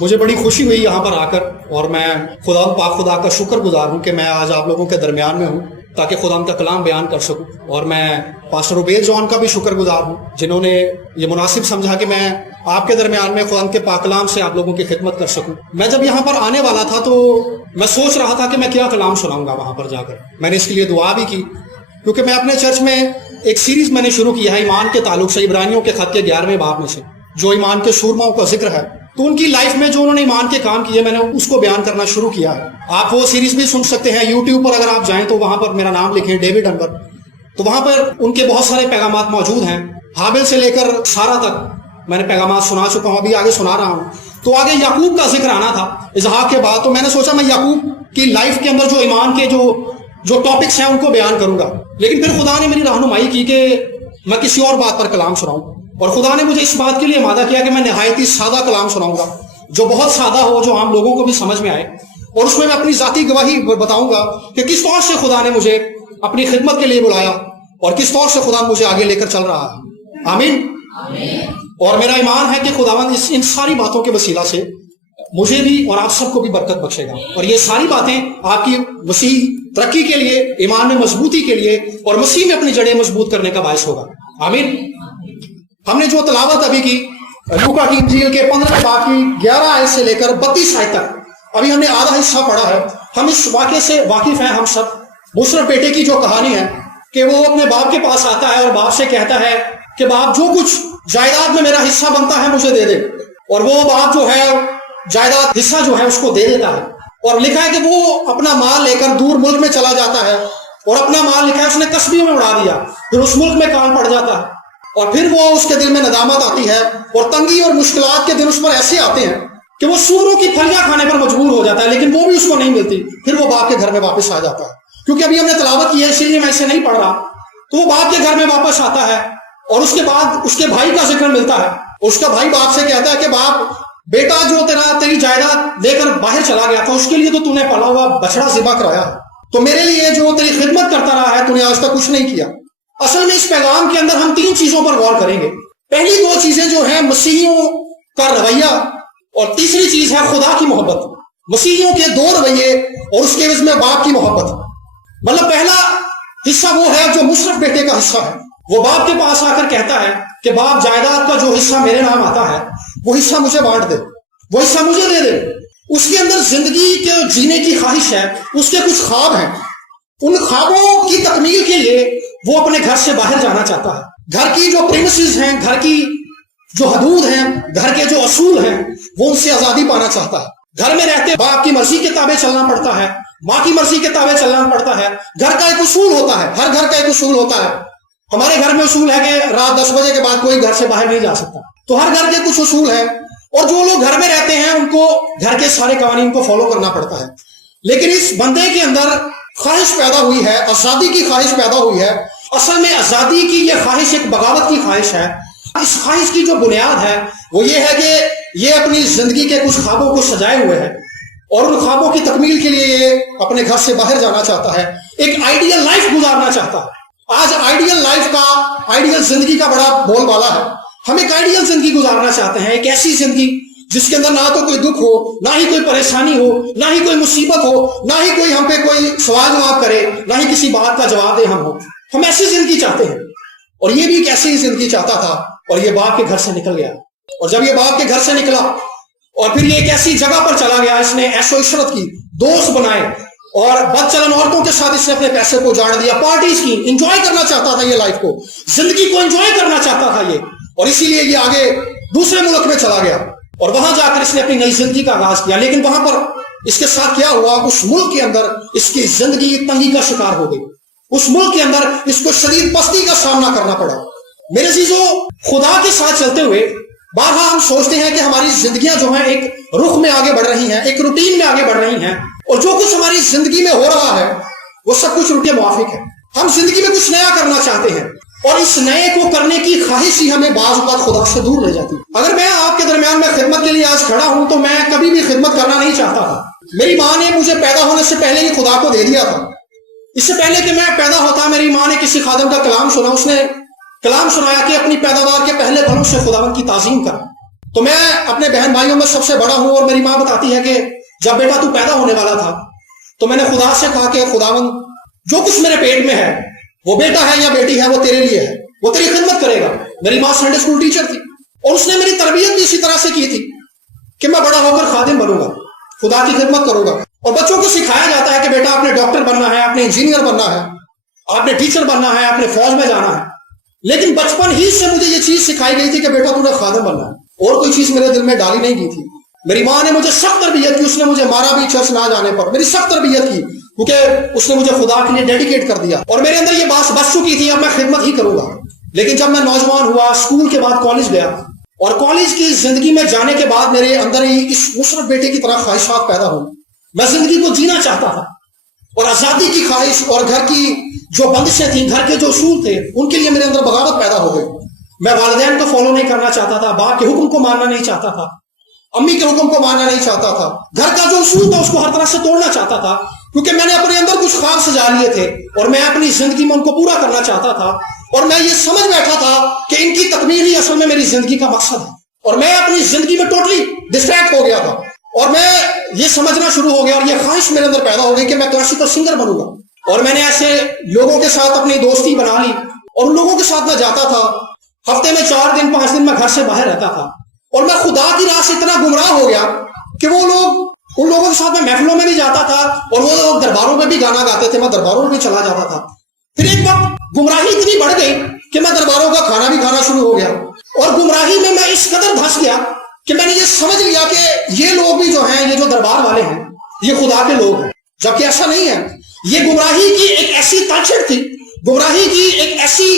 मुझे बड़ी खुशी हुई यहाँ पर आकर और मैं खुदा पाक खुदा का शुक्रगुजार हूँ कि मैं आज आप लोगों के दरमियान में हूँ ताकि खुदा का कलाम बयान कर सकूँ। और मैं पास्टर उबैद जॉन का भी शुक्रगुजार हूँ जिन्होंने ये मुनासिब समझा कि मैं आपके दरमियान में खुदा के पाक कलाम से आप लोगों की खिदमत कर सकूँ। मैं जब यहाँ पर आने वाला था तो मैं सोच रहा था कि मैं क्या कलाम सुनाऊंगा वहाँ पर जाकर। मैंने इसके लिए दुआ भी की क्योंकि मैं अपने चर्च में एक सीरीज मैंने शुरू किया है ईमान के ताल्लुक से, इब्रानियों के खत के 11वें बाब में से, जो ईमान के शूरमाओं का जिक्र है। तो उनकी लाइफ में जो उन्होंने ईमान के काम किए मैंने उसको बयान करना शुरू किया है। आप वो सीरीज भी सुन सकते हैं यूट्यूब पर, अगर आप जाएं तो वहां पर मेरा नाम लिखें डेविड अनवर, तो वहां पर उनके बहुत सारे पैगामात मौजूद हैं। हाबिल से लेकर सारा तक मैंने पैगामात सुना चुका हूं, अभी आगे सुना रहा हूं। तो आगे याकूब का जिक्र आना था इसहाक के बाद, तो मैंने सोचा मैं याकूब की लाइफ के अंदर जो ईमान के जो टॉपिक्स हैं उनको बयान करूंगा। लेकिन फिर खुदा ने मेरी रहनुमाई की कि मैं किसी और बात पर कलाम सुनाऊं, और खुदा ने मुझे इस बात के लिए मादा किया कि मैं नहायत ही सादा कलाम सुनाऊंगा, जो बहुत सादा हो, जो आम लोगों को भी समझ में आए। और उसमें मैं अपनी जाती गवाही बताऊंगा कि किस तौर से खुदा ने मुझे अपनी खिदमत के लिए बुलाया और किस तौर से खुदा मुझे आगे लेकर चल रहा है। आमीन। और मेरा ईमान है कि खुदावंद इन सारी बातों के वसीला से मुझे भी और आप सबको भी बरकत बख्शेगा, और ये सारी बातें आपकी मसीह तरक्की के लिए, ईमान में मजबूती के लिए और मसीह में अपनी जड़ें मजबूत करने का बायस होगा। आमीन। हमने जो तलावत अभी की लूका की इंजील के 15 बाब की 11 आयत से लेकर 32 आयत तक, अभी हमने आधा हिस्सा पढ़ा है। हम इस वाक्य से वाकिफ हैं हम सब। मुशर्रफ बेटे की जो कहानी है कि वो अपने बाप के पास आता है और बाप से कहता है कि बाप जो कुछ जायदाद में मेरा हिस्सा बनता है मुझे दे दे। और वो बाप जो है जायदाद हिस्सा जो है उसको दे देता है। और लिखा है कि वो अपना माल लेकर दूर मुल्क में चला जाता है, और अपना माल लिखा है उसने कस्बी में उड़ा दिया, फिर उस मुल्क में काम पड़ जाता है। और फिर वो उसके दिल में नदामत आती है, और तंगी और मुश्किलात के दिन उस पर ऐसे आते हैं कि वो सूरों की फलियां खाने पर मजबूर हो जाता है, लेकिन वो भी उसको नहीं मिलती। फिर वो बाप के घर में वापस आ जाता है। क्योंकि अभी हमने तलावत की है इसलिए मैं इसे नहीं पढ़ रहा। तो वो बाप के घर में वापस आता है, और उसके बाद उसके भाई का जिक्र मिलता है। उसका भाई बाप से कहता है कि बाप, बेटा जो तेरी जायदाद लेकर बाहर चला गया था उसके लिए तो तूने पाला हुआ बछड़ा ज़िबा कराया, तो मेरे लिए जो तेरी खिदमत करता रहा है तूने आज तक कुछ नहीं किया। असल में इस पैगाम के अंदर हम 3 चीजों पर गौर करेंगे। पहली 2 चीजें जो है मसीहियों का रवैया, और तीसरी चीज है खुदा की मोहब्बत। मसीहियों के 2 रवैये और उसके एवज में बाप की मोहब्बत। मतलब पहला हिस्सा वो है जो मुशर्रफ बेटे का हिस्सा है। वो बाप के पास आकर कहता है कि बाप, जायदाद का जो हिस्सा मेरे नाम आता है वो हिस्सा मुझे बांट दे, वो हिस्सा मुझे दे दे। उसके अंदर जिंदगी के जीने की ख्वाहिश है, उसके कुछ ख्वाब हैं। उन ख्वाबों की तकमील के लिए वो अपने घर से बाहर जाना चाहता है। घर की जो प्रेमिसेस हैं, घर की जो हदूद हैं, घर के जो असूल हैं, वो उनसे आजादी पाना चाहता है। घर में रहते बाप की मर्जी के ताबे चलना पड़ता है, माँ की मर्जी के ताबे चलना पड़ता है। घर का एक उसूल होता है, हर घर का एक उसूल होता है। हमारे घर में उसूल है कि रात 10 बजे के बाद कोई घर से बाहर नहीं जा सकता। तो हर घर के कुछ उसूल हैं, और जो लोग घर में रहते हैं उनको घर के सारे कानून को फॉलो करना पड़ता है। लेकिन इस बंदे के अंदर ख्वाहिश पैदा हुई है, आजादी की ख्वाहिश पैदा हुई है। असल में आजादी की यह ख्वाहिश एक बगावत की ख्वाहिश है। इस ख्वाहिश की जो बुनियाद है वो ये है कि ये अपनी जिंदगी के कुछ ख्वाबों को सजाए हुए है, और उन ख्वाबों की तकमील के लिए ये अपने घर से बाहर जाना चाहता है, एक आइडियल लाइफ गुजारना चाहता है। आज आइडियल लाइफ का, आइडियल जिंदगी का बड़ा बोलबाला है। हम एक आइडियल जिंदगी गुजारना चाहते हैं, एक ऐसी जिंदगी जिसके अंदर ना तो कोई दुख हो, ना ही कोई परेशानी हो, ना ही कोई मुसीबत हो, ना ही कोई हम पे कोई सवाल जवाब करे, ना ही किसी बात का जवाब दे हम ऐसी जिंदगी चाहते हैं। और ये भी एक ऐसी जिंदगी चाहता था, और ये बाप के घर से निकल गया। और जब ये बाप के घर से निकला और फिर ये एक ऐसी जगह पर चला गया, इसने ऐशो इशरत की, दोस्त बनाए, और बदचलन औरतों के साथ इसने अपने पैसे को उजाड़ दिया, पार्टीज की, एंजॉय करना चाहता था ये लाइफ को, जिंदगी को एंजॉय करना चाहता था ये। और इसीलिए ये आगे दूसरे मुल्क में चला गया, और वहां जाकर इसने अपनी नई जिंदगी का आगाज किया। लेकिन वहां पर इसके साथ क्या हुआ, उस मुल्क के अंदर इसकी जिंदगी तंगी का शिकार हो गई। उस मुल्क के अंदर इसको शदीद पस्ती का सामना करना पड़ा। मेरे अजीजों, खुदा के साथ चलते हुए बारहा हम सोचते हैं कि हमारी जिंदगियां जो हैं एक रुख में आगे बढ़ रही हैं, एक रूटीन में आगे बढ़ रही हैं, और जो कुछ हमारी जिंदगी में हो रहा है वो सब कुछ उनके मुआफिक है। हम जिंदगी में कुछ नया करना चाहते हैं, और इस नए को करने की ख्वाहिश ही हमें बाज़ औक़ात खुदा से दूर ले जाती है। अगर मैं आपके दरमियान में खिदमत के लिए आज खड़ा हूं तो मैं कभी भी खिदमत करना नहीं चाहता था। मेरी माँ ने मुझे पैदा होने से पहले ही खुदा को दे दिया था। इससे पहले कि मैं पैदा होता, मेरी माँ ने किसी खादिम का कलाम सुना, उसने कलाम सुनाया कि अपनी पैदावार के पहले फलों से खुदावंद की ताज़ीम कर। تو میں اپنے بہن بھائیوں میں سب سے بڑا ہوں, اور میری ماں بتاتی ہے کہ جب بیٹا تو پیدا ہونے والا تھا تو میں نے خدا سے کہا کہ خداوند جو کچھ میرے پیٹ میں ہے, وہ بیٹا ہے یا بیٹی ہے, وہ تیرے لیے ہے, وہ تیری خدمت کرے گا. میری ماں سنڈے اسکول ٹیچر تھی اور اس نے میری تربیت بھی اسی طرح سے کی تھی کہ میں بڑا ہو کر خادم بنوں گا, خدا کی خدمت کروں گا. اور بچوں کو سکھایا جاتا ہے کہ بیٹا آپ نے ڈاکٹر بننا ہے, آپ نے انجینئر بننا ہے, آپ نے ٹیچر بننا ہے, آپ نے فوج میں جانا ہے. لیکن بچپن ہی سے مجھے یہ چیز سکھائی گئی تھی کہ بیٹا تو نے خادم بننا ہے, اور کوئی چیز میرے دل میں ڈالی نہیں گئی تھی. میری ماں نے مجھے سخت تربیت کی, اس نے مجھے مارا بھی چرچ نہ جانے پر, میری سخت تربیت کی کیونکہ اس نے مجھے خدا کے لیے ڈیڈیکیٹ کر دیا, اور میرے اندر یہ بات بس چکی تھی اب میں خدمت ہی کروں گا. لیکن جب میں نوجوان ہوا, اسکول کے بعد کالج گیا, اور کالج کی زندگی میں جانے کے بعد میرے اندر ہی اس مشرف بیٹے کی طرح خواہشات پیدا ہوئی. میں زندگی کو جینا چاہتا تھا, اور آزادی کی خواہش, اور گھر کی جو بندشیں تھیں, گھر کے جو اصول تھے, ان کے لیے میرے اندر بغاوت پیدا ہو گئی. میں والدین کو فالو نہیں کرنا چاہتا تھا, باپ کے حکم کو ماننا نہیں چاہتا تھا, امی کے حکم کو ماننا نہیں چاہتا تھا, گھر کا جو اصول تھا اس کو ہر طرح سے توڑنا چاہتا تھا, کیونکہ میں نے اپنے اندر کچھ خواب سجا لیے تھے اور میں اپنی زندگی میں ان کو پورا کرنا چاہتا تھا. اور میں یہ سمجھ بیٹھا تھا کہ ان کی تکمیل ہی اصل میں میری زندگی کا مقصد ہے, اور میں اپنی زندگی میں ٹوٹلی ڈسٹریکٹ ہو گیا تھا, اور میں یہ سمجھنا شروع ہو گیا, اور یہ خواہش میرے اندر پیدا ہو گئی کہ میں کلاسیکل سنگر بنوں گا. اور میں نے ایسے لوگوں کے ساتھ اپنی دوستی بنا لی, اور ان لوگوں کے ساتھ میں جاتا تھا, ہفتے میں 4 دن 5 دن میں گھر سے باہر رہتا تھا, اور میں خدا کی راہ سے اتنا گمراہ ہو گیا کہ وہ لوگ, ان لوگوں کے ساتھ میں محفلوں میں بھی جاتا تھا, اور وہ لوگ درباروں میں بھی گانا گاتے تھے, میں درباروں میں بھی چلا جاتا تھا. پھر ایک وقت گمراہی اتنی بڑھ گئی کہ میں درباروں کا کھانا بھی کھانا شروع ہو گیا, اور گمراہی میں اس قدر دھنس گیا کہ میں نے یہ سمجھ لیا کہ یہ لوگ بھی جو ہیں, یہ جو دربار والے ہیں, یہ خدا کے لوگ ہیں, جبکہ ایسا نہیں ہے. یہ گمراہی کی ایک ایسی تلچھٹ تھی, گمراہی کی ایک ایسی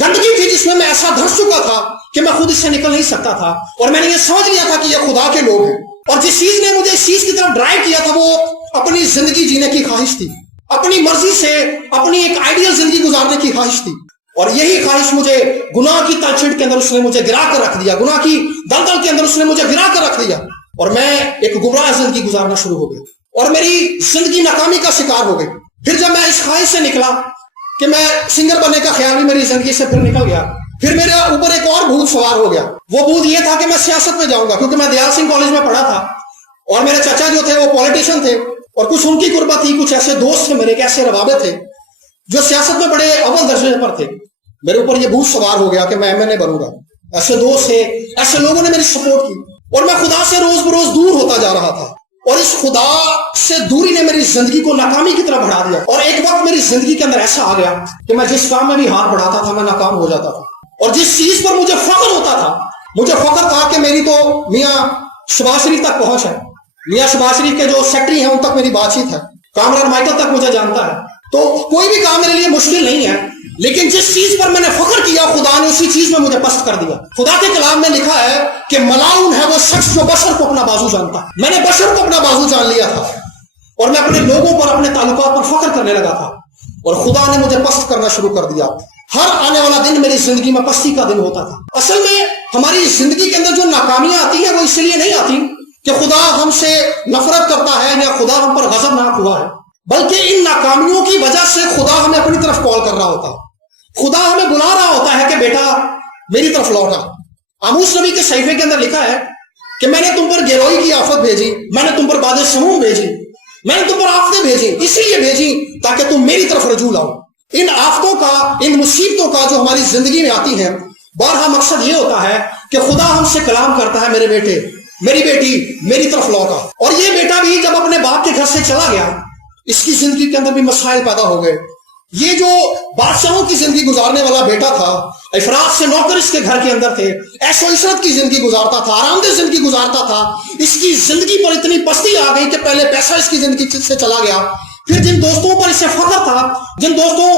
گندگی تھی جس میں ایسا دھنس چکا تھا کہ میں خود اس سے نکل نہیں سکتا تھا. اور میں نے یہ سمجھ لیا تھا کہ یہ خدا کے لوگ ہیں, اور جس چیز نے مجھے اس چیز کی طرف ڈرائیو کیا تھا وہ اپنی زندگی جینے کی خواہش تھی, اپنی مرضی سے اپنی ایک آئیڈیل زندگی گزارنے کی خواہش تھی. اور یہی خواہش مجھے گناہ کی تلچھٹ کے اندر اس نے مجھے گرا کر رکھ دیا, گناہ کی دلدل کے اندر اس نے مجھے گرا کر رکھ دیا, اور میں ایک گمراہ زندگی گزارنا شروع ہو گیا, اور میری زندگی ناکامی کا شکار ہو گئی. پھر جب میں اس خواہش سے نکلا کہ میں سنگر بننے کا خیال بھی میری زندگی سے پھر نکل گیا, پھر میرے اوپر ایک اور بھوت سوار ہو گیا. وہ بھوت یہ تھا کہ میں سیاست میں جاؤں گا, کیونکہ میں دیال سنگھ کالج میں پڑھا تھا, اور میرے چچا جو تھے وہ پولیٹیشین تھے, اور کچھ ان کی قربت تھی, کچھ ایسے دوست تھے میرے, ایسے روابط تھے جو سیاست میں بڑے اول درجے پر تھے. میرے اوپر یہ بھوت سوار ہو گیا کہ میں ایم این اے بنوں گا. ایسے دوست تھے, ایسے لوگوں نے میری سپورٹ کی, اور میں خدا سے روز بروز دور ہوتا جا رہا تھا, اور اس خدا سے دوری نے میری زندگی کو ناکامی کی طرف بڑھا دیا. اور ایک وقت میری زندگی کے اندر ایسا آ گیا کہ میں جس کام میں بھی ہاتھ بڑھاتا تھا میں ناکام ہو جاتا تھا, اور جس چیز پر مجھے فخر ہوتا تھا, مجھے فخر تھا کہ میری تو میاں شباز شریف تک پہنچ ہے, میاں شباز شریف کے جو سیکٹری ہیں ان تک میری بات چیت ہے, کامران مائیکل تک مجھے جانتا ہے, تو کوئی بھی کام میرے لیے مشکل نہیں ہے. لیکن جس چیز پر میں نے فخر کیا خدا نے اسی چیز میں مجھے پست کر دیا. خدا کے کلام میں لکھا ہے کہ ملاؤن ہے وہ شخص جو بشر کو اپنا بازو جانتا. میں نے بشر کو اپنا بازو جان لیا تھا, اور میں اپنے لوگوں پر, اپنے تعلقات پر فخر کرنے لگا تھا, اور خدا نے مجھے پست کرنا شروع کر دیا. ہر آنے والا دن میری زندگی میں پستی کا دن ہوتا تھا. اصل میں ہماری زندگی کے اندر جو ناکامیاں آتی ہیں وہ اس لیے نہیں آتی کہ خدا ہم سے نفرت کرتا ہے یا خدا ہم پر غضبناک ہوا ہے, بلکہ ان ناکامیوں کی وجہ سے خدا ہمیں اپنی طرف کال کر رہا ہوتا ہے. خدا ہمیں بلا رہا ہوتا ہے کہ بیٹا میری طرف لوٹا. آموس نبی کے صحیفے کے اندر لکھا ہے کہ میں نے تم پر گروئی کی آفت بھیجی, میں نے تم پر باد سموم بھیجی, میں نے تم پر آفتیں بھیجی, اسی لیے بھیجی تاکہ تم میری طرف رجوع لاؤ. ان آفتوں کا, ان مصیبتوں کا جو ہماری زندگی میں آتی ہیں, بارہا مقصد یہ ہوتا ہے کہ خدا ہم سے کلام کرتا ہے, میرے بیٹے میری بیٹی میری طرف لوٹا. اور یہ بیٹا بھی جب اپنے باپ کے گھر سے چلا گیا, اس کی زندگی کے اندر بھی مسائل پیدا ہو گئے. یہ جو بادشاہوں کی زندگی گزارنے والا بیٹا تھا, افراد سے نوکر اس کے گھر کے اندر تھے, ایش و عشرت کی زندگی گزارتا تھا, آرام دہ زندگی گزارتا تھا, اس کی زندگی پر اتنی پستی آ گئی کہ پہلے پیسہ اس کی زندگی سے چلا گیا. پھر جن دوستوں پر اسے فخر تھا, جن دوستوں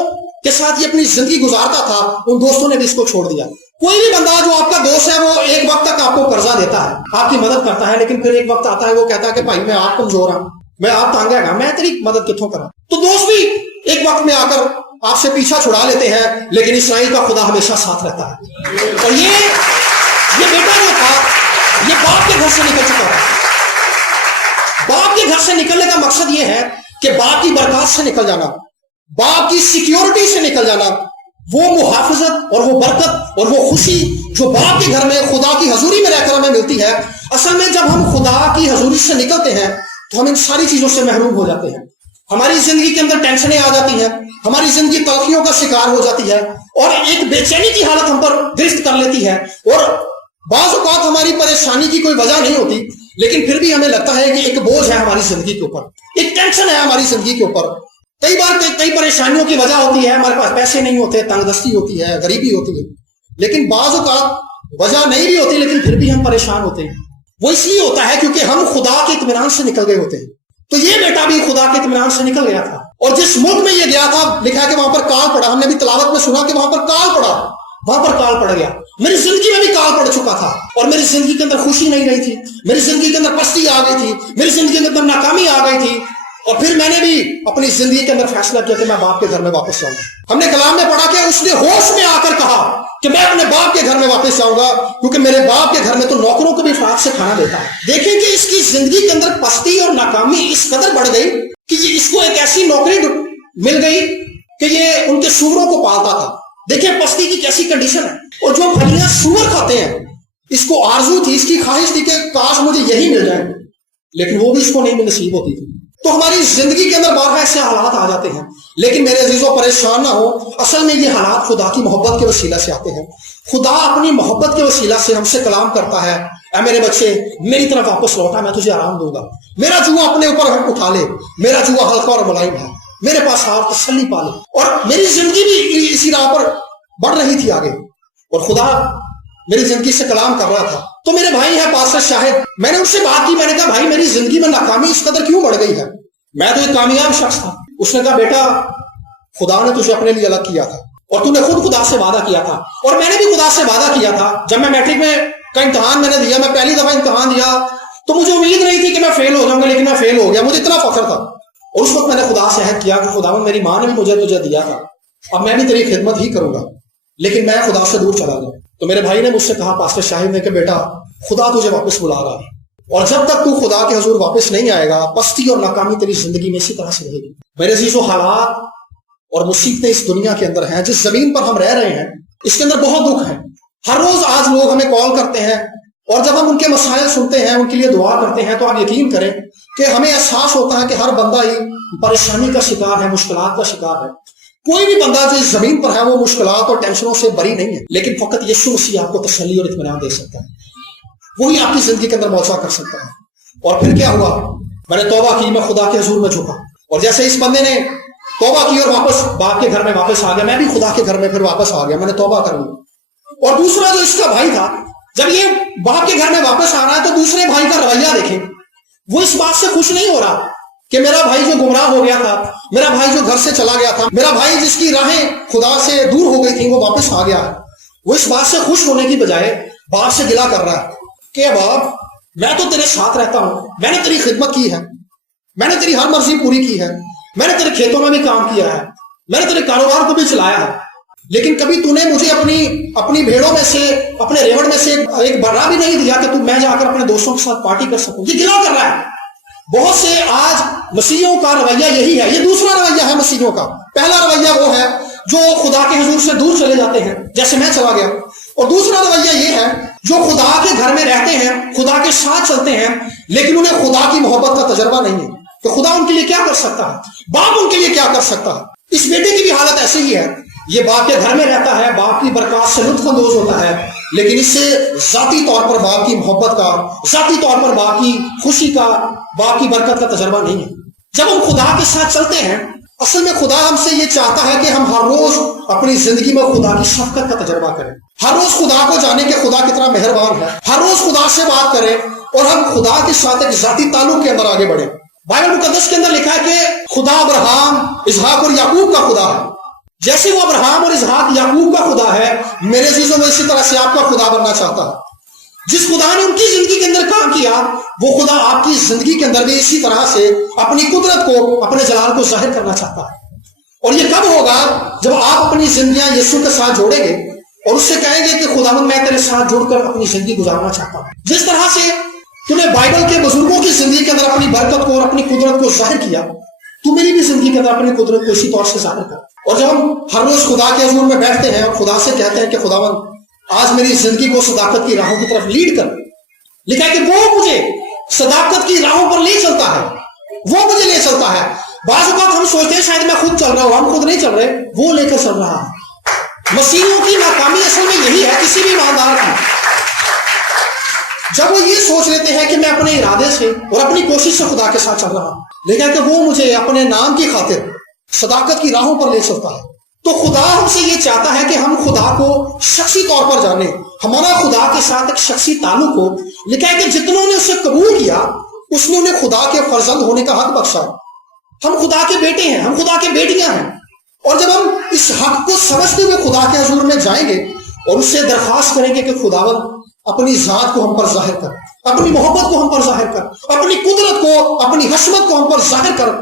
کے ساتھ یہ اپنی زندگی گزارتا تھا, ان دوستوں نے بھی اس کو چھوڑ دیا. کوئی بھی بندہ جو آپ کا دوست ہے وہ ایک وقت تک آپ کو قرضہ دیتا ہے, آپ کی مدد کرتا ہے, لیکن پھر ایک وقت آتا ہے وہ کہتا ہے کہ بھائی میں آپ کمزور ہوں, میں آپ تانگا گا, میں تیری مدد کتوں کرا. تو دوست بھی ایک وقت میں آ کر آپ سے پیچھا چھڑا لیتے ہیں, لیکن اسرائیل کا خدا ہمیشہ ساتھ رہتا ہے. اور یہ بیٹا جو تھا یہ باپ کے گھر سے نکل چکا تھا. باپ کے گھر سے نکلنے کا مقصد یہ ہے کہ باپ کی برکات سے نکل جانا, باپ کی سیکیورٹی سے نکل جانا, وہ محافظت اور وہ برکت اور وہ خوشی जो बाप के घर में खुदा की हजूरी में रहकर हमें मिलती है, असल में जब हम खुदा की हजूरी से निकलते हैं तो हम इन सारी चीजों से महरूम हो जाते हैं। हमारी जिंदगी के अंदर टेंशनें आ जाती हैं, हमारी जिंदगी तलखियों का शिकार हो जाती है और एक बेचैनी की हालत हम पर गिरफ्त कर लेती है। और बाज़ औक़ात हमारी परेशानी की कोई वजह नहीं होती, लेकिन फिर भी हमें लगता है कि एक बोझ है हमारी जिंदगी के ऊपर, एक टेंशन है हमारी जिंदगी के ऊपर। कई बार कई परेशानियों की वजह होती है, हमारे पास पैसे नहीं होते, तंगदस्ती होती है, गरीबी होती है, लेकिन बाज़ औक़ात वजह नहीं भी होती लेकिन फिर भी हम परेशान होते हैं। वो इसलिए होता है क्योंकि हम खुदा के इत्मीनान से निकल गए होते हैं। तो ये बेटा भी खुदा के इत्मीनान से निकल गया था और जिस मुल्क में ये गया था, लिखा है कि वहां पर काल पड़ा। हमने भी तिलावत में सुना कि वहां पर काल पड़ा, वहां पर काल पड़ गया। मेरी जिंदगी में भी काल पड़ चुका था और मेरी जिंदगी के अंदर खुशी नहीं रही थी, मेरी जिंदगी के अंदर पस्ती आ गई थी, मेरी जिंदगी के अंदर नाकामी आ गई थी। और फिर मैंने भी अपनी जिंदगी के अंदर फैसला किया कि मैं बाप के घर में वापस जाऊंगा। हमने कलाम में पढ़ा कि उसने होश में आकर कहा कि मैं अपने बाप के घर में वापस जाऊंगा, क्योंकि मेरे बाप के घर में तो नौकरों को भी फाक से खाना देता है। देखें कि इसकी जिंदगी के अंदर पस्ती और नाकामी इस कदर बढ़ गई कि इसको एक ऐसी नौकरी मिल गई कि ये उनके सूअरों को पालता था। देखिए पस्ती की कैसी कंडीशन है। और जो फलियां सूअर खाते हैं, इसको आरजू थी, इसकी ख्वाहिश थी कि काश मुझे यही मिल जाए, लेकिन वो भी इसको नहीं नसीब होती थी। तो हमारी जिंदगी के अंदर बार ऐसे हालात आ जाते हैं, लेकिन मेरे अजीजों परेशान ना हो, असल में ये हालात खुदा की मोहब्बत के वसीला से आते हैं। खुदा अपनी मोहब्बत के वसीला से हमसे कलाम करता है, ऐ मेरे बच्चे मेरी तरफ वापस लौटा, मैं तुझे आराम दूंगा। मेरा जुआ अपने ऊपर उठा ले, मेरा जुआ हल्का और मुलायम है, मेरे पास हार तसल्ली पा ले। और मेरी जिंदगी भी इसी राह पर बढ़ रही थी आगे, और खुदा मेरी जिंदगी से कलाम कर रहा था। तो मेरे भाई हैं पास्टर शाहिद, मैंने उनसे बात की, मैंने कहा भाई मेरी जिंदगी में नाकामी इस कदर क्यों बढ़ गई है? मैं तो एक कामयाब शख्स था। उसने कहा बेटा खुदा ने तुझे अपने लिए अलग किया था और तूने खुद खुदा से वादा किया था, और मैंने भी खुदा से वादा किया था। जब मैं मैट्रिक में का इम्तहान मैंने दिया, मैं पहली दफा इम्तहान दिया, तो मुझे उम्मीद नहीं थी कि मैं फेल हो जाऊंगा, लेकिन मैं फेल हो गया। मुझे इतना फख्र था। और उस वक्त मैंने खुदा से अहद किया कि खुदा मेरी माँ ने भी मुझे तुझे दिया था, अब मैं भी तेरी खिदमत ही करूंगा, लेकिन मैं खुदा से दूर चला गया। तो मेरे भाई ने मुझसे कहा पास्टर शाहिद ने कि बेटा खुदा तुझे वापस बुला रहा है, और जब तक तू खुदा के हुजूर वापस नहीं आएगा, पस्ती और नाकामी तेरी जिंदगी में इसी तरह से रहेगी। मेरे अजीजों हालात और मुसीबतें इस दुनिया के अंदर हैं, जिस जमीन पर हम रह रहे हैं इसके अंदर बहुत दुख है। हर रोज आज लोग हमें कॉल करते हैं, और जब हम उनके मसाइल सुनते हैं, उनके लिए दुआ करते हैं, तो आप यकीन करें कि हमें एहसास होता है कि हर बंदा ही परेशानी का शिकार है, मुश्किलात का शिकार है। कोई भी बंदा जो इस जमीन पर है वो मुश्किलात और टेंशनों से बरी नहीं है, लेकिन फकत यीशु मसीह आपको तसल्ली और इत्मीनान दे सकता है, वही आपकी जिंदगी के अंदर मौसा कर सकता है। और फिर क्या हुआ, मैंने तौबा की, मैं खुदा के हुजूर में झुका, और जैसे इस बंदे ने तौबा की और वापस बाप के घर में वापस आ गया, मैं भी खुदा के घर में फिर वापस आ गया, मैंने तौबा कर ली। और दूसरा जो इसका भाई था, जब ये बाप के घर में वापस आ रहा है तो दूसरे भाई का रवैया देखें, वो इस बात से खुश नहीं हो रहा कि मेरा भाई जो गुमराह हो गया था, मेरा भाई जो घर से चला गया था, मेरा भाई जिसकी राहें खुदा से दूर हो गई थी, वो वापस आ गया है। वो इस बात से खुश होने की बजाय बाप से गिला कर रहा है कि बाप मैं तो तेरे साथ रहता हूं, मैंने तेरी खिदमत की है, मैंने तेरी हर मर्जी पूरी की है, मैंने तेरे खेतों में भी काम किया है, मैंने तेरे कारोबार को भी चलाया है, लेकिन कभी तूने मुझे अपनी भेड़ों में से, अपने रेवड़ में से एक बर्रा भी नहीं दिया कि तू मैं जाकर अपने दोस्तों के साथ पार्टी कर सकूं। ये गिला कर रहा है। बहुत से आज मसीहियों का रवैया यही है। ये दूसरा रवैया है मसीहियों का। पहला रवैया वो है जो खुदा के हुजूर से दूर चले जाते हैं, जैसे मैं चला गया, और दूसरा रवैया ये है जो खुदा के घर में रहते हैं, खुदा के साथ चलते हैं, लेकिन उन्हें खुदा की मोहब्बत का तजर्बा नहीं है। तो खुदा उनके लिए क्या कर सकता है, बाप उनके लिए क्या कर सकता है। इस बेटे की भी हालत ऐसी ही है। ये बाप के घर में रहता है, बाप की बरकत से लुत्फ अंदोज होता है, लेकिन इससे जाती तौर पर बाप की मोहब्बत का, जाती तौर पर बाप की खुशी का, बाप की बरकत का तजर्बा नहीं है। जब हम खुदा के साथ चलते हैं, असल में खुदा हमसे ये चाहता है कि हम हर रोज अपनी जिंदगी में खुदा की शफकत का तजर्बा करें, हर रोज खुदा को जाने के खुदा कितना मेहरबान है, हर रोज खुदा से बात करें और हम खुदा के साथ एक जाती ताल्लुक के अंदर आगे बढ़े। बाइबल मुकद्दस के अंदर लिखा है कि खुदा अब्राहम, इसहाक और याकूब का खुदा है। जैसे वो अब्राहम और इसहाक याकूब का खुदा है, मेरे अजीजों में इसी तरह से आपका खुदा बनना चाहता है। जिस खुदा ने उनकी जिंदगी के अंदर काम किया, वो खुदा आपकी जिंदगी के अंदर भी इसी तरह से अपनी कुदरत को, अपने जलाल को जाहिर करना चाहता है। और ये कब होगा, जब आप अपनी जिंदगियां यीशु के साथ जोड़ेंगे और उससे कहेंगे कि खुदावंद मैं तेरे साथ जुड़कर अपनी जिंदगी गुजारना चाहता हूं। जिस तरह से तूने बाइबल के बुजुर्गों की जिंदगी के अंदर अपनी बरकत को और अपनी कुदरत को जाहिर किया, तू मेरी भी जिंदगी के अंदर अपनी कुदरत को इसी तौर से जाहिर कर। और जब हम हर रोज खुदा के हुजूर में बैठते हैं और खुदा से कहते हैं कि खुदावंद आज मेरी जिंदगी को सदाकत की राहों की तरफ लीड कर। लिखा है कि वो मुझे सदाकत की राहों पर ले चलता है, वो मुझे ले चलता है। बाज़ औक़ात हम सोचते हैं शायद मैं खुद चल रहा हूं, हम खुद नहीं चल रहे, वो लेकर चल रहा है। मसीहियों की नाकामी असल में यही है, किसी भी ईमानदार की, जब वो ये सोच लेते हैं कि मैं अपने इरादे से और अपनी कोशिश से खुदा के साथ चल रहा हूं, लेकिन कि वो मुझे अपने नाम की खातिर सदाकत की राहों पर ले चलता है। तो खुदा हमसे ये चाहता है कि हम खुदा को शख्सी तौर पर जाने, हमारा खुदा के साथ एक शख्सी ताल्लुक हो। लिखा है कि जितनों ने उसे कबूल किया उसने उन्हें खुदा के फर्जंद होने का हक बख्शा। हम खुदा के बेटे हैं, हम खुदा के बेटियां हैं, और जब हम इस हक को समझते हुए खुदा के हुजूर में जाएंगे और उससे दरख्वास्त करेंगे कि खुदावंद अपनी जात को हम पर जाहिर कर, अपनी मोहब्बत को हम पर जाहिर कर, अपनी कुदरत को, अपनी हशमत को हम पर जाहिर कर,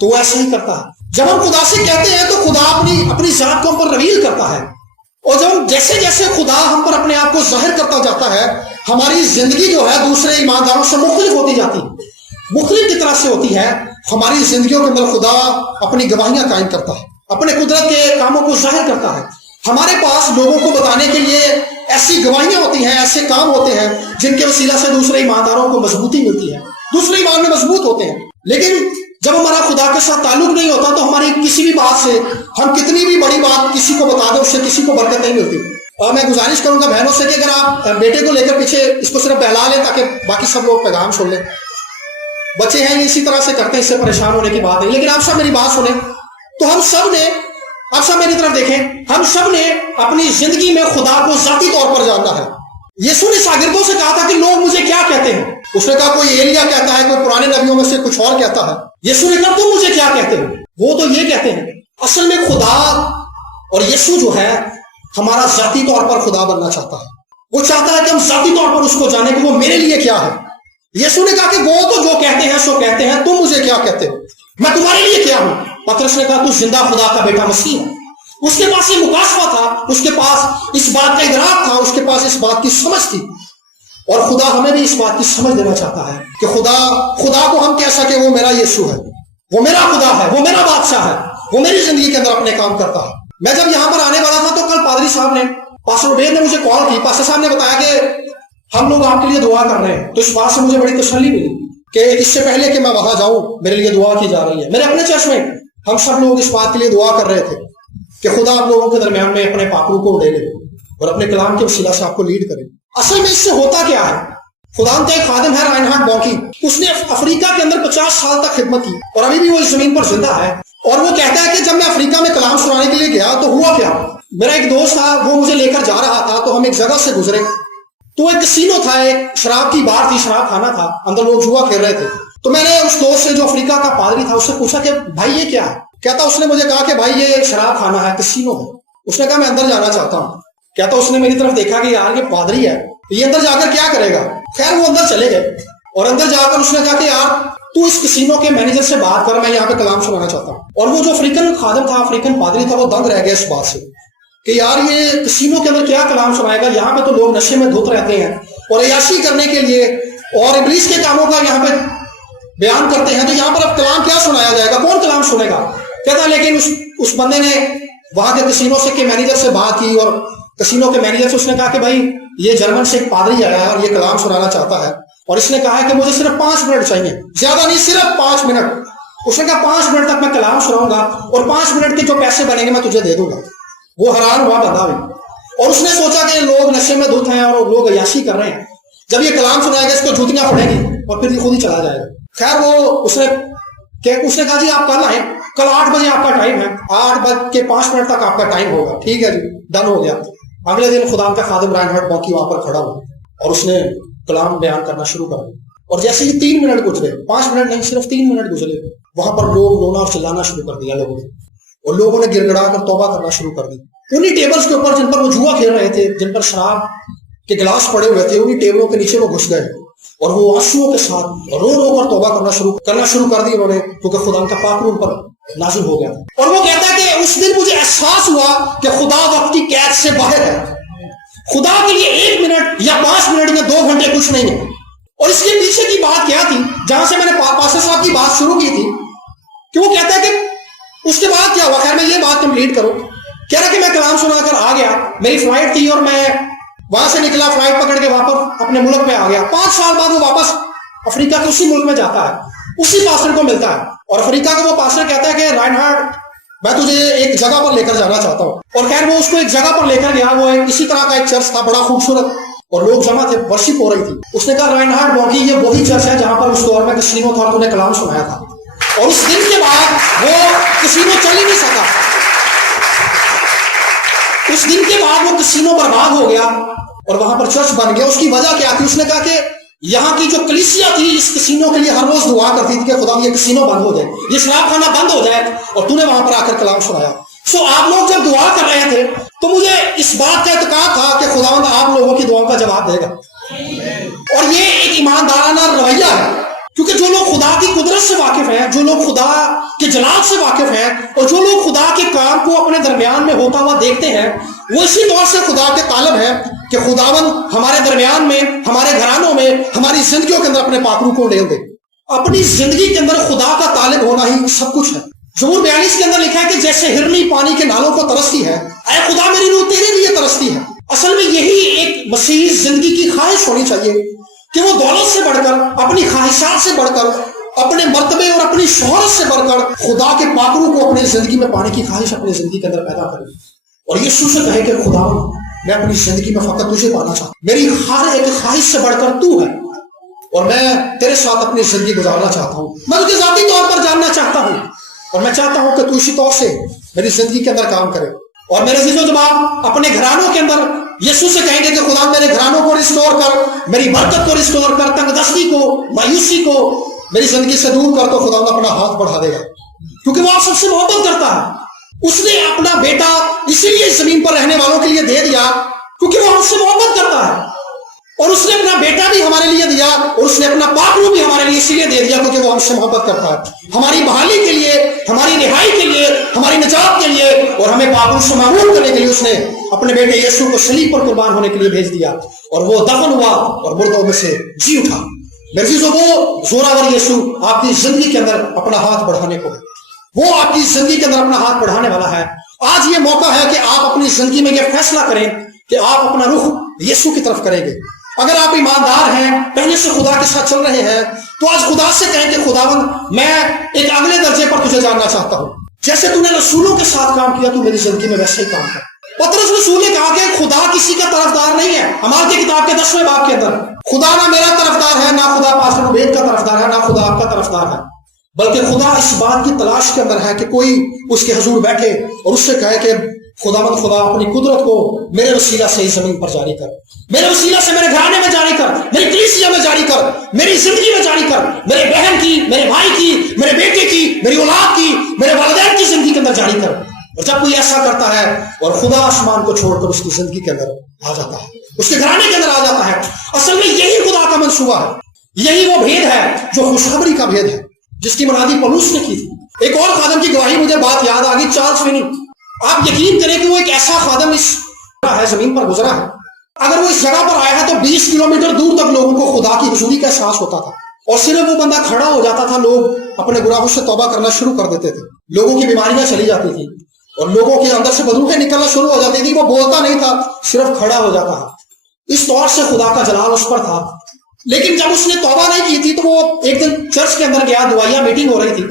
तो ऐसा ही करता है। जब हम खुदा से कहते हैं तो खुदा अपनी जात को हम पर रिवील करता है, और जब हम जैसे जैसे खुदा हम पर अपने आप को जाहिर करता जाता है, हमारी जिंदगी जो है दूसरे ईमानदारों से मुख्तलिफ होती जाती है, मुख्तलिफ की तरह से होती है। हमारी जिंदगियों के अंदर खुदा अपनी गवाहियां कायम करता है, अपने कुदरत के कामों को जाहिर करता है। हमारे पास लोगों को बताने के लिए ऐसी गवाहियां होती हैं, ऐसे काम होते हैं जिनके वसीला से दूसरे ईमानदारों को मजबूती मिलती है, दूसरे ईमान में मजबूत होते हैं। लेकिन जब हमारा खुदा के साथ ताल्लुक नहीं होता तो हमारी किसी भी बात से, हम कितनी भी बड़ी बात किसी को बता दें, उससे किसी को बरकत नहीं मिलती। और मैं गुजारिश करूंगा बहनों से कि अगर आप बेटे को लेकर पीछे इसको सिर्फ बहला लें ताकि बाकी सब लोग पैगाम सुन लें। बच्चे हैं इसी तरह से करते हैं, इससे परेशान होने की बात नहीं। लेकिन आप सब मेरी बात सुने तो हम सब ने, आप सब मेरी तरफ देखें, हम सब ने अपनी जिंदगी में खुदा को जाती तौर पर जानना है। यीशु ने शागिर्दों से कहा था कि लोग मुझे क्या कहते हैं। उसने कहा कोई एलिया कहता है, कोई पुराने नबियों में से कुछ और कहता है। यीशु ने कहा तुम मुझे क्या कहते हो? वो तो ये कहते हैं। असल में खुदा और यीशु जो है हमारा जाती तौर पर खुदा बनना चाहता है। वो चाहता है कि हम जाती तौर पर उसको जाने कि वो मेरे लिए क्या है। यीशु ने कहा कि वो तो जो कहते हैं सो कहते हैं, तुम मुझे क्या कहते हो? मैं तुम्हारे लिए क्या हूं? पतरस ने कहा तू जिंदा खुदा का बेटा मसीह है। उसके पास ये मुकाशफा था, उसके पास इस बात का इदराक था, उसके पास इस बात की समझ थी। और खुदा हमें भी इस बात की समझ देना चाहता है कि खुदा को हम कह सके वो मेरा यीशु है, वो मेरा खुदा है, वो मेरा बादशाह है, वो मेरी जिंदगी के अंदर अपने काम करता है। मैं जब यहां पर आने वाला था तो कल पादरी साहब ने, पास्टर उबैद ने मुझे कॉल की। पास्टर साहब ने बताया कि हम लोग आपके लिए दुआ कर रहे हैं। तो इस बात से मुझे बड़ी तसल्ली मिली कि इससे पहले कि मैं वहां जाऊं मेरे लिए दुआ की जा रही है। मेरे अपने चर्च में हम सब लोग इस बात के लिए दुआ कर रहे थे कि खुदा आप लोगों के दरमियान में अपने पाकरू को उड़े ले और अपने कलाम के वसीला से आपको लीड करे। असल में इससे होता क्या है, खुदा का एक खादिम है राइनहार्ड बॉन्की, उसने अफ्रीका के अंदर 50 साल तक खिदमत की और अभी भी वो इस जमीन पर जिंदा है। और वो कहता है कि जब मैं अफ्रीका में कलाम सुनाने के लिए गया तो हुआ क्या, मेरा एक दोस्त था, वो मुझे लेकर जा रहा था। तो हम एक जगह से गुजरे तो एक कसीनो था, एक शराब की बार थी, शराब खाना था, अंदर लोग जुआ खेल रहे थे। तो मैंने उस दोस्त से जो अफ्रीका का पादरी था उससे पूछा कि भाई ये क्या है? कहता उसने मुझे कहा कि भाई ये शराब खाना है, कसीनो है। उसने कहा मैं अंदर जाना चाहता हूँ। कहता उसने मेरी तरफ देखा कि यार ये पादरी है, ये अंदर जाकर क्या करेगा। खैर वो अंदर चले गए और अंदर जाकर उसने कहा कि यार तू इस कसीनो के मैनेजर से बात कर, मैं यहाँ पे कलाम सुनाना चाहता हूँ। और वो जो अफ्रीकन खादिम था, अफ्रीकन पादरी था, वो दंग रह गया इस बात से कि यार ये कसीनो के अंदर क्या कलाम सुनाएगा। यहाँ पे तो लोग नशे में धुत रहते हैं और अय्याशी करने के लिए और इब्लीस के कामों का यहाँ पे बयान करते हैं, तो यहाँ पर अब कलाम क्या सुनाया जाएगा, कौन कलाम सुनेगा। कहता लेकिन उस बंदे ने वहां के कसीनो से के मैनेजर से बात की और कसीनो के मैनेजर से उसने कहा कि भाई ये जर्मन से एक पादरी आया है और ये कलाम सुनाना चाहता है और इसने कहा है कि मुझे सिर्फ 5 मिनट चाहिए, ज्यादा नहीं, सिर्फ 5 मिनट। उसने कहा 5 मिनट तक मैं कलाम सुनाऊंगा और 5 मिनट के जो पैसे बनेंगे मैं तुझे दे दूंगा। वो हैरान हुआ बंदा भी, और उसने सोचा कि लोग नशे में धुत हैं और लोग अय्याशी कर रहे हैं, जब ये कलाम सुनाएगा इसको जूतियां पड़ेंगी और फिर ये खुद ही चला जाएगा। खैर वो उसने कहा जी आप कल आए, कल 8 बजे आपका टाइम है, 8:05 तक आपका टाइम होगा। ठीक है जी, डन हो गया। अगले दिन खुदा का खादिम राइनहार्ड बॉन्की वहां पर खड़ा हुआ और उसने कलाम बयान करना शुरू कर दिया। और जैसे ही 3 मिनट गुजरे, 5 मिनट नहीं सिर्फ 3 मिनट गुजरे, वहां पर लोग रोना और चिल्लाना शुरू कर दिया लोगों ने, और लोगों ने गिड़गिड़ा कर तौबा करना शुरू कर दी। उन्हीं टेबल्स के ऊपर जिन पर वो जुआ खेल रहे थे, जिन पर शराब के गिलास पड़े हुए थे, उन्हीं टेबलों के नीचे वो घुस गए और वो आंसुओं के साथ रो कर तौबा करना शुरू कर दी उन्होंने, क्योंकि खुदा का पाक उन पर नाज़िल हो गया। और वो कहता है कि उस दिन मुझे एहसास हुआ कि खुदा वक्त की कैद से बाहर है। खुदा के लिए 1 मिनट या 5 मिनट या 2 घंटे कुछ नहीं है। और इसके पीछे की बात क्या थी, जहां से मैंने पास्टर साहब की बात शुरू की थी, कि वो कहता है कि उसके बाद क्या हुआ। खैर मैं ये बात कंप्लीट करूं, कह रहा कि मैं कलाम सुनाकर आ गया, मेरी फ्लाइट थी और मैं वहां से निकला, फ्लाइट पकड़ के वापस अपने मुल्क में आ गया। 5 साल बाद वो वापस अफ्रीका के उसी मुल्क में जाता है, उसी पास्टर को मिलता है, और अफ्रीका का वो पास्टर कहता है कि राइनहार्ड, मैं तुझे एक जगह पर लेकर जाना चाहता हूँ। और खैर वो उसको एक जगह पर लेकर गया। वो इसी तरह का एक चर्च था, बड़ा खूबसूरत, और लोग जमा थे, वर्शिप हो रही थी। उसने कहा, राइनहार्ड बॉन्की, ये वही चर्च है जहां पर उस दौर में कसीनो था, तूने कलाम सुनाया था। और उस दिन के बाद वो कसीनो चल ही नहीं सका। उस दिन के बाद वो कसीनो बर्बाद हो गया और वहां पर चर्च बन गया। उसकी वजह क्या थी? उसने कहा कि यहाँ की जो कलीसिया थी इस कसीनो के लिए हर रोज दुआ करती थी कि खुदा ये कसीनो बंद हो जाए, ये शराब खाना बंद हो जाए, और तूने वहां पर आकर कलाम सुनाया। सो आप लोग जब दुआ कर रहे थे तो मुझे इस बात का इत्तेकाद था कि खुदावंद आप लोगों की दुआओं का जवाब देगा। और ये एक ईमानदाराना रवैया है, क्योंकि जो लोग खुदा की कुदरत से वाकिफ हैं, जो लोग खुदा के जलाल से वाकिफ हैं, और जो लोग खुदा के काम को अपने दरमियान में होता हुआ देखते हैं, वो इसी तौर से खुदा के तालब है कि खुदावन हमारे दरमियान में, हमारे घरानों में, हमारी जिंदगियों के अंदर अपने पाकरू को डेल दे। अपनी जिंदगी के अंदर खुदा का तालिब होना ही सब कुछ है। ज़बूर 42 के अंदर लिखा है कि जैसे हिरनी पानी के नालों को तरसती है, ऐ खुदा मेरी रूह तेरे लिए तरसती है। असल में यही एक मसीही जिंदगी की ख्वाहिश होनी चाहिए कि वो दौलत से बढ़कर, अपनी ख्वाहिशात से बढ़कर, अपने मर्तबे और अपनी शोहरत से बढ़कर खुदा के पाकरू को अपनी जिंदगी में पाने की ख्वाहिश अपनी जिंदगी के अंदर पैदा करे, और यीशु से कहे कि खुदा मैं अपनी जिंदगी में फकत तुझे पाना चाहता हूं, मेरी हर एक ख्वाहिश से बढ़कर तू है, और मैं तेरे साथ अपनी जिंदगी गुजारना चाहता हूँ। मैं तुझे जाती तौर पर जानना चाहता हूँ, और मैं चाहता हूँ कि तू इसी तौर से मेरी जिंदगी के अंदर काम करे। और मेरे अजीजों जमात, अपने घरानों के अंदर यीशु से कहेंगे कि खुदा मेरे घरानों को रिस्टोर कर, मेरी बरकत को रिस्टोर कर, तंगदस्ती को, मायूसी को मेरी जिंदगी से दूर कर, तो खुदा अपना हाथ बढ़ा देगा, क्योंकि वो आप सबसे मोहब्बत करता है। उसने अपना बेटा इसीलिए जमीन पर रहने वालों के लिए दे दिया क्योंकि वो हमसे मोहब्बत करता है, और उसने अपना बेटा भी हमारे लिए दिया, और उसने अपना पाकरू भी हमारे लिए इसीलिए दे दिया क्योंकि वो हमसे मोहब्बत करता है, हमारी बहाली के लिए, हमारी रिहाई के लिए, हमारी निजात के लिए, और हमें पाकरू से महफूज करने के लिए उसने अपने बेटे यीशु को सलीब पर कुर्बान होने के लिए भेज दिया, और वो दफन हुआ और मुर्दों में से जी उठा। मेरे चीजों, वो जोरावर यीशु आपकी जिंदगी के अंदर अपना हाथ बढ़ाने को है, वो आपकी जिंदगी के अंदर अपना हाथ बढ़ाने वाला है। आज ये मौका है कि आप अपनी जिंदगी में यह फैसला करें कि आप अपना रुख यीशु की तरफ करेंगे। अगर आप ईमानदार हैं, पहले से खुदा के साथ चल रहे हैं, तो आज खुदा से कहें कि खुदावंद मैं एक अगले दर्जे पर तुझे जानना चाहता हूं, जैसे तूने रसूलों के साथ काम किया, तू मेरी जिंदगी में वैसे ही काम कर। पतरस रसूल ने कहा कि खुदा किसी का तरफदार नहीं है। अमाल की किताब के 10वें बाब के अंदर, खुदा ना मेरा तरफदार है, ना खुदा पास्टर उबैद का तरफदार है, ना खुदा आपका तरफदार है, बल्कि खुदा इस बात की तलाश के अंदर है कि कोई उसके हुजूर बैठे और उससे कहे कि खुदावंद खुदा अपनी कुदरत को मेरे वसीला से इस जमीन पर जारी कर, मेरे वसीला से मेरे घराने में जारी कर, मेरी कलीसिया में जारी कर, मेरी जिंदगी में जारी कर, मेरे बहन की, मेरे भाई की, मेरे बेटे की, मेरी औलाद की, मेरे वालिदैन की जिंदगी के अंदर जारी कर। और जब कोई ऐसा करता है और खुदा आसमान को छोड़कर उसकी जिंदगी के अंदर आ जाता है, उसके घराने के अंदर आ जाता है, असल में यही खुदा का मंसूबा है, यही वो भेद है जो खुशखबरी का भेद है जिसकी मुनादी पौलुस ने की थी। एक और खादम की गवाही मुझे बात याद आ गई, चार्ल्स फिनी। आप यकीन करें कि वो एक ऐसा खादम इस है जमीन पर गुजरा है, अगर वो इस जगह पर आया है तो 20 किलोमीटर दूर तक लोगों को खुदा की हुजूरी का एहसास होता था, और सिर्फ वो बंदा खड़ा हो जाता था, लोग अपने गुनाहों से तौबा करना शुरू कर देते थे, लोगों की बीमारियां चली जाती थी, और लोगों के अंदर से बदरूहें निकलना शुरू हो जाती थी। वो बोलता नहीं था, सिर्फ खड़ा हो जाता था। इस तौर से खुदा का जलाल उस पर था। लेकिन जब उसने तौबा नहीं की थी तो वो एक दिन चर्च के अंदर गया, दुआया मीटिंग हो रही थी,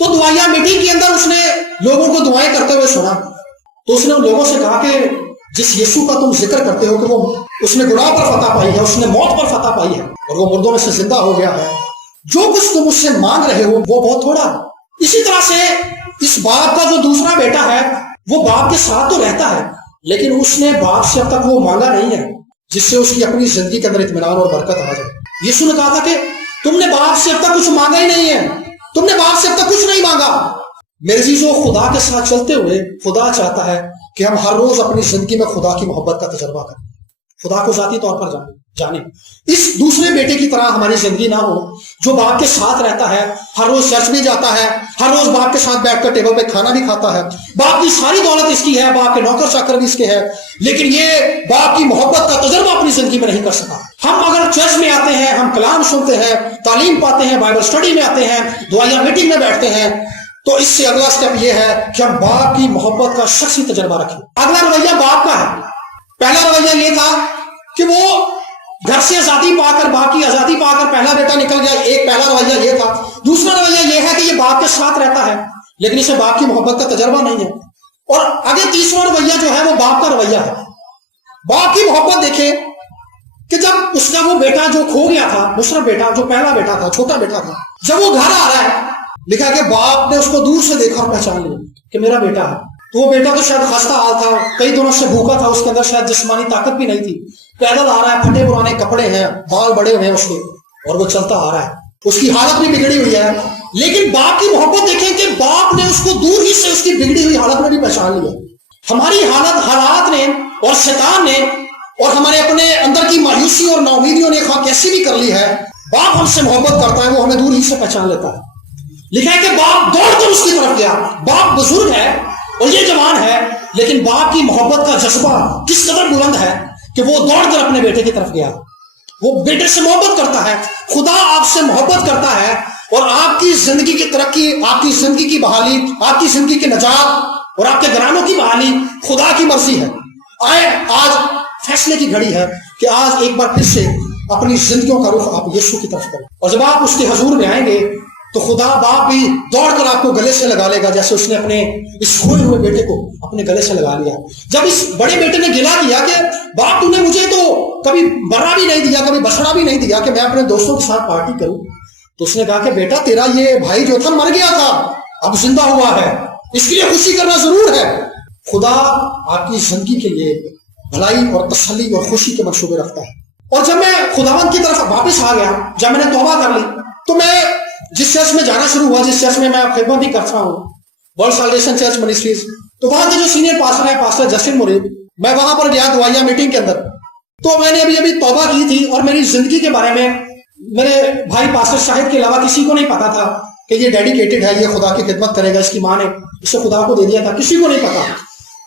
तो दुआया मीटिंग के अंदर उसने लोगों को दुआएं करते हुए सुना। तो उसने उन लोगों से कहा कि जिस यीशु का तुम जिक्र करते हो कि वो उसने गुनाह पर फतह पाई है, उसने मौत पर फतह पाई है, और वो मुर्दों में से जिंदा हो गया है, जो कुछ तुम उससे मांग रहे हो वो बहुत थोड़ा है। इसी तरह से इस बाप का जो दूसरा बेटा है वो बाप के साथ तो रहता है, लेकिन उसने बाप से अब तक वो मांगा नहीं है जिससे उसकी अपनी जिंदगी के अंदर इत्मीनान और बरकत आ जाए। यीशु ने कहा था कि तुमने बाप से अब तक कुछ मांगा ही नहीं है, तुमने बाप से अब तक कुछ नहीं मांगा। मेरे चीजों, खुदा के साथ चलते हुए खुदा चाहता है कि हम हर रोज अपनी जिंदगी में खुदा की मोहब्बत का तजर्बा करें, खुदा को जाती तौर पर जाने। इस दूसरे बेटे की तरह हमारी जिंदगी ना हो जो बाप के साथ रहता है, हर रोज चर्च भी जाता है, हर रोज बाप के साथ बैठकर टेबल पे खाना भी खाता है, बाप की सारी दौलत इसकी है, बाप के नौकर चाकर भी इसके हैं, लेकिन ये बाप की मोहब्बत का तजर्बा अपनी जिंदगी में नहीं कर सका। हम अगर चर्च में आते हैं, हम कलाम सुनते हैं, तालीम पाते हैं, बाइबल स्टडी में आते हैं, दुआया मीटिंग में बैठते हैं, तो इससे अगला स्टेप यह है कि हम बाप की मोहब्बत का शख्सी तजर्बा रखें। अगला रवैया बाप का है। पहला रवैया यह था کہ وہ گھر سے آزادی پا کر، باپ کی آزادی پا کر پہلا بیٹا نکل گیا. ایک پہلا رویہ یہ تھا. دوسرا رویہ یہ ہے کہ یہ باپ کے ساتھ رہتا ہے لیکن اسے باپ کی محبت کا تجربہ نہیں ہے. اور آگے تیسرا رویہ جو ہے وہ باپ کا رویہ ہے. باپ کی محبت دیکھیں کہ جب اس کا وہ بیٹا جو کھو گیا تھا، مشرف بیٹا جو پہلا بیٹا تھا، چھوٹا بیٹا تھا، جب وہ گھر آ رہا ہے، لکھا کہ باپ نے اس کو دور سے دیکھا اور پہچان لیا کہ میرا بیٹا ہے. تو وہ بیٹا تو شاید خستہ حال تھا، کئی دنوں سے بھوکا تھا، اس کے اندر شاید جسمانی طاقت بھی نہیں تھی. پیدل آ رہا ہے، پھٹے پرانے کپڑے ہیں، بال بڑے ہوئے ہیں اس کے، اور وہ چلتا آ رہا ہے. اس کی حالت بھی بگڑی ہوئی ہے، لیکن باپ کی محبت دیکھیں کہ باپ نے اس کو دور ہی سے اس کی بگڑی ہوئی حالت میں بھی پہچان لیا. ہماری حالات نے اور شیطان نے اور ہمارے اپنے اندر کی مایوسی اور ناامیدیوں نے خواہ کیسی بھی کر لی ہے، باپ ہم سے محبت کرتا ہے، وہ ہمیں دور ہی سے پہچان لیتا ہے. لکھا ہے کہ باپ دوڑ کر اس کی طرف گیا. باپ بزرگ ہے اور یہ جوان ہے، لیکن باپ کی محبت کا جذبہ کس قدر بلند ہے کہ وہ دوڑ کر اپنے بیٹے کی طرف گیا. وہ بیٹے سے محبت کرتا ہے. خدا آپ سے محبت کرتا ہے اور آپ کی زندگی کی ترقی، آپ کی زندگی کی بحالی، آپ کی زندگی کی نجات اور آپ کے گھرانوں کی بحالی خدا کی مرضی ہے. آئے آج فیصلے کی گھڑی ہے کہ آج ایک بار پھر سے اپنی زندگیوں کا رخ آپ یسوع کی طرف کریں. اور جب آپ اس کے حضور میں آئیں گے تو خدا باپ بھی دوڑ کر آپ کو گلے سے لگا لے گا، جیسے اس نے اپنے اس کھوئے ہوئے بیٹے کو اپنے گلے سے لگا لیا. جب اس بڑے بیٹے نے گلا کیا کہ باپ تو نے مجھے تو کبھی برا بھی نہیں دیا، کبھی بچڑا بھی نہیں دیا کہ میں اپنے دوستوں کے ساتھ پارٹی کروں، تو اس نے کہا کہ بیٹا تیرا یہ بھائی جو تھا مر گیا تھا، اب زندہ ہوا ہے، اس کے لیے خوشی کرنا ضرور ہے. خدا آپ کی زندگی کے لیے بھلائی اور تسلی اور خوشی کے منصوبے رکھتا ہے. اور جب میں خداوند کی طرف واپس آ گیا، جب میں نے توبہ کر لی، تو میں جس چرچ میں جانا شروع ہوا، جس چرچ میں میں خدمت بھی کرتا ہوں، ورلڈ سیلویشن چرچ منسٹریز، تو وہاں کے جو سینئر پاسٹر ہیں، پاسٹر جسٹن مرید، میں وہاں پر گیا دعائیہ میٹنگ کے اندر. تو میں نے ابھی توبہ کی تھی اور میری زندگی کے بارے میں میرے بھائی پاسٹر شاہد کے علاوہ کسی کو نہیں پتا تھا کہ یہ ڈیڈیکیٹڈ ہے، یہ خدا کی خدمت کرے گا، اس کی ماں نے اسے خدا کو دے دیا تھا، کسی کو نہیں پتا.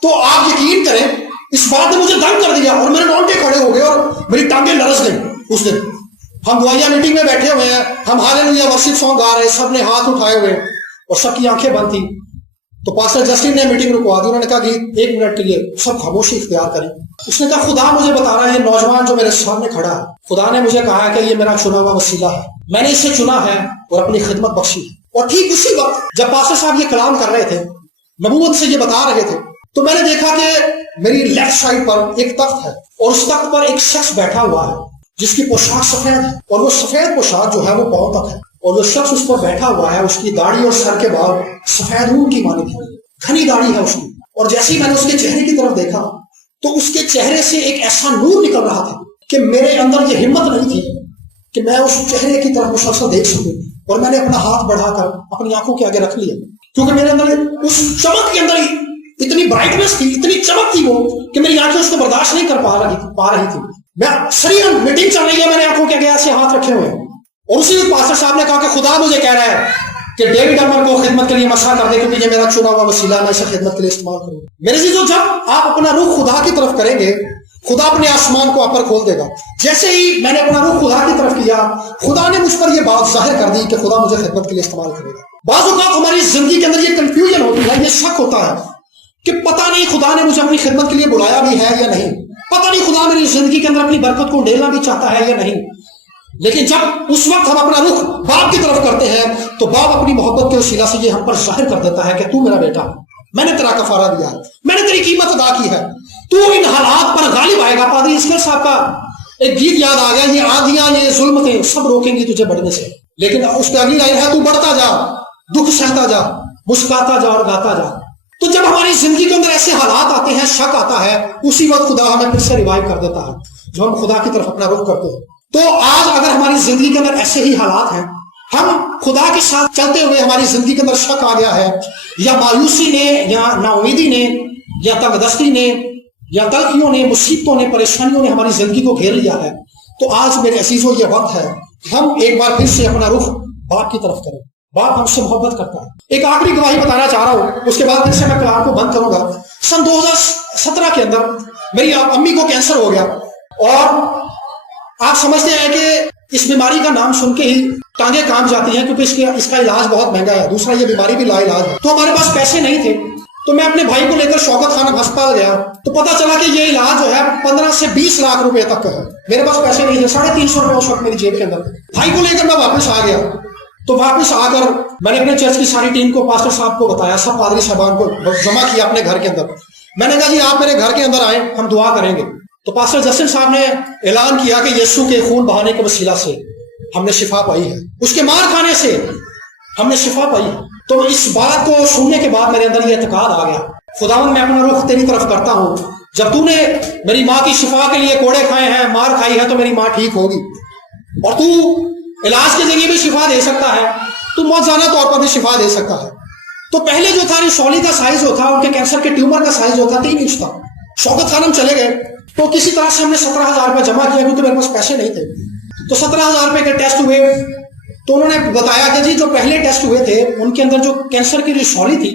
تو آپ یقین کریں اس بات نے مجھے دنگ کر دیا اور میرے رونگٹے کھڑے ہو گئے اور میری ٹانگیں لرز گئی. اس دن ہم دعائیہ میٹنگ میں بیٹھے ہوئے ہیں، ہم ہاللیلویا ورشپ سانگ گا رہے ہیں، سب نے ہاتھ اٹھائے ہوئے اور سب کی آنکھیں بند تھی. تو پاسٹر جسٹن نے میٹنگ رکوا دی. انہوں نے کہا کہ 1 منٹ کے لیے سب خاموشی اختیار کریں. اس نے کہا خدا مجھے بتا رہا ہے، یہ نوجوان جو میرے سامنے کھڑا ہے، خدا نے مجھے کہا ہے کہ یہ میرا چنا ہوا وسیلہ ہے، میں نے اسے چنا ہے اور اپنی خدمت بخشی ہے. اور ٹھیک اسی وقت جب پاسٹر صاحب یہ کلام کر رہے تھے، نبوت سے یہ بتا رہے تھے، تو میں نے دیکھا کہ میری لیفٹ سائڈ پر ایک تخت ہے اور اس تخت پر ایک شخص بیٹھا ہوا ہے جس کی پوشاک سفید ہے، اور وہ سفید پوشاک جو ہے وہ پاؤں تک ہے، اور جو شخص اس پر بیٹھا ہوا ہے اس کی داڑھی اور سر کے بال سفید اون کی مانند ہے، گھنی داڑھی ہے اس کی. اور جیسے ہی میں نے اس کے چہرے کی طرف دیکھا تو اس کے چہرے سے ایک ایسا نور نکل رہا تھا کہ میرے اندر یہ ہمت نہیں تھی کہ میں اس چہرے کی طرف مسلسل دیکھ سکوں، اور میں نے اپنا ہاتھ بڑھا کر اپنی آنکھوں کے آگے رکھ لیا، کیونکہ میرے اندر اس چمک کے اندر اتنی برائٹنس تھی، اتنی چمک تھی وہ کہ میری آنکھیں اس کو برداشت نہیں کر پا رہی تھی. میں سریعا میٹنگ چل رہی ہے، میں نے آنکھوں کے آگے ایسے ہاتھ رکھے ہوئے ہیں، اور اسی وقت پاسٹر صاحب نے کہا کہ خدا مجھے کہہ رہا ہے کہ ڈیوڈ امر کو خدمت کے لیے مشورہ کر دے، کیونکہ یہ میرا چنا ہوا وسیلہ ہے، میں اسے خدمت کے لیے استعمال کروں. میرے عزیزو، جب آپ اپنا رخ خدا کی طرف کریں گے، خدا اپنے آسمان کو آپ پر کھول دے گا. جیسے ہی میں نے اپنا رخ خدا کی طرف کیا، خدا نے مجھ پر یہ بات ظاہر کر دی کہ خدا مجھے خدمت کے لیے استعمال کرے گا. بعض اوقات ہماری زندگی کے اندر یہ کنفیوژن ہوتی ہے، یہ شک ہوتا ہے کہ پتہ نہیں خدا نے مجھے اپنی خدمت کے لیے بلایا بھی ہے یا نہیں، پتہ نہیں خدا میری زندگی کے اندر اپنی برکت کو ڈھیلنا بھی چاہتا ہے یا نہیں. لیکن جب اس وقت ہم اپنا رخ باپ کی طرف کرتے ہیں تو باپ اپنی محبت کے وسیلہ سے یہ ہم پر ظاہر کر دیتا ہے کہ تو میرا بیٹا، میں نے تیرا کفارہ دیا ہے، میں نے تیری قیمت ادا کی ہے، تو ان حالات پر غالب آئے گا. پادری اسکر صاحب کا ایک گیت یاد آ گیا، یہ آندھیاں یہ ظلمتیں سب روکیں گی تجھے بڑھنے سے، لیکن اس پہ اگلی لائن ہے، تو بڑھتا جا، دکھ سہتا جا، مسکراتا جا اور گاتا جا. تو جب ہماری زندگی کے اندر ایسے حالات آتے ہیں، شک آتا ہے، اسی وقت خدا ہمیں پھر سے ریوائیو کر دیتا ہے جو ہم خدا کی طرف اپنا رخ کرتے ہیں. تو آج اگر ہماری زندگی کے اندر ایسے ہی حالات ہیں، ہم خدا کے ساتھ چلتے ہوئے ہماری زندگی کے اندر شک آ گیا ہے، یا مایوسی نے، یا نا امیدی نے، یا تنگ دستی نے، یا تلخیوں نے، مصیبتوں نے، پریشانیوں نے ہماری زندگی کو گھیر لیا ہے، تو آج میرے عزیزوں یہ وقت ہے ہم ایک بار پھر سے اپنا رخ باپ کی طرف کریں. باپ ہم سے محبت کرتا ہے. ایک آخری گواہی بتانا چاہ رہا ہوں، اس کے بعد پھر سے میں کلام کو بند کروں گا. سن 2017 کے اندر میری امی کو کینسر ہو گیا، اور آپ سمجھتے ہیں کہ اس بیماری کا نام سن کے ہی ٹانگیں کانپ جاتی ہیں، کیونکہ اس کا علاج بہت مہنگا ہے، دوسرا یہ بیماری بھی لا علاج ہے. تو ہمارے پاس پیسے نہیں تھے، तो मैं अपने भाई को लेकर शौकत खान अस्पताल गया तो पता चला कि ये इलाज जो है 15 से 20 लाख रुपए तक का है। मेरे पास पैसे नहीं थे, 350 रुपए उस वक्त मेरी जेब के अंदर। भाई को लेकर मैं वापस आ गया तो वापस आकर मैंने अपने चर्च की सारी टीम को, पास्टर साहब को बताया, सब पादरी साहबान को जमा किया अपने घर के अंदर। मैंने कहा जी आप मेरे घर के अंदर आए, हम दुआ करेंगे। तो पास्टर जस्टिन साहब ने ऐलान किया कि यीशु के खून बहाने के वसीला से हमने शिफा पाई है, उसके मार खाने से हमने शिफा पाई है। तो इस बात को सुनने के बाद मेरे अंदर ये एतकाद आ गया, खुदावंद मैं अपना रुख तेरी तरफ करता हूँ। जब तूने मेरी माँ की शिफा के लिए कोड़े खाए हैं, मार खाई है, तो मेरी माँ ठीक होगी, और तू इलाज के जरिए भी शिफा दे सकता है, तू मौजूदा तौर पर भी शिफा दे सकता है। तो पहले जो था रिशौली का साइज जो था, उनके कैंसर के ट्यूमर का साइज जो था 3 इंच था। शौकत खान हम चले गए तो किसी तरह से हमने 17,000 रुपये जमा किया क्योंकि मेरे पास पैसे नहीं थे। तो 17,000 रुपये के टेस्ट हुए तो उन्होंने बताया कि जी जो पहले टेस्ट हुए थे उनके अंदर जो कैंसर की रिशौली थी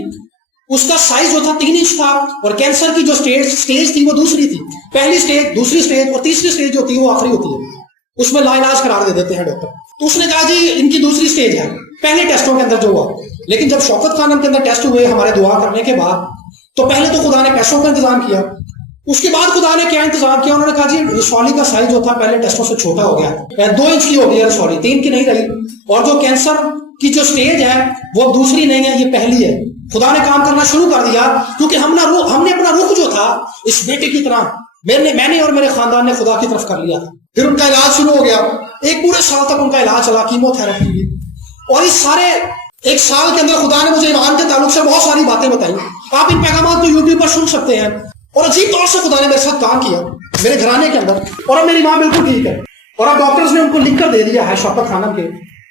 उसका साइज जो था 3 इंच था, और कैंसर की जो स्टेज थी वो दूसरी थी। पहली स्टेज, दूसरी स्टेज और तीसरी स्टेज जो होती है वो आखिरी होती है, उसमें लाइलाज करार दे देते हैं डॉक्टर। तो उसने कहा जी इनकी दूसरी स्टेज है पहले टेस्टों के अंदर जो हुआ। लेकिन जब शौकत खान के अंदर टेस्ट हुए हमारे दुआ करने के बाद, तो पहले तो खुदा ने पैसों का इंतजाम किया, उसके बाद खुदा ने क्या इंतजाम किया, उन्होंने कहा जी रिशौली का साइज जो था पहले टेस्टों से छोटा हो गया, 2 इंच की हो गई है रिशौली, 3 की नहीं रही, और जो कैंसर की जो स्टेज है वो दूसरी नहीं है, ये पहली है। खुदा ने काम करना शुरू कर दिया क्योंकि हमने अपना रुख जो था इस बेटे की तरह मैंने और मेरे खानदान ने खुदा की तरफ कर लिया था। फिर उनका इलाज शुरू हो गया, 1 पूरे साल तक उनका इलाज चला, कीमोथेरेपी हुई, और इस सारे 1 साल के अंदर खुदा ने मुझे ईमान के ताल्लुक से बहुत सारी बातें बताई। आप इन पैगाम को यूट्यूब पर सुन सकते हैं। और अजीब तौर से खुदा ने मेरे साथ काम किया मेरे घराने के अंदर, और अब मेरी माँ बिल्कुल ठीक है, और अब डॉक्टर्स ने उनको लिख कर दे दिया है शौकत खानम के।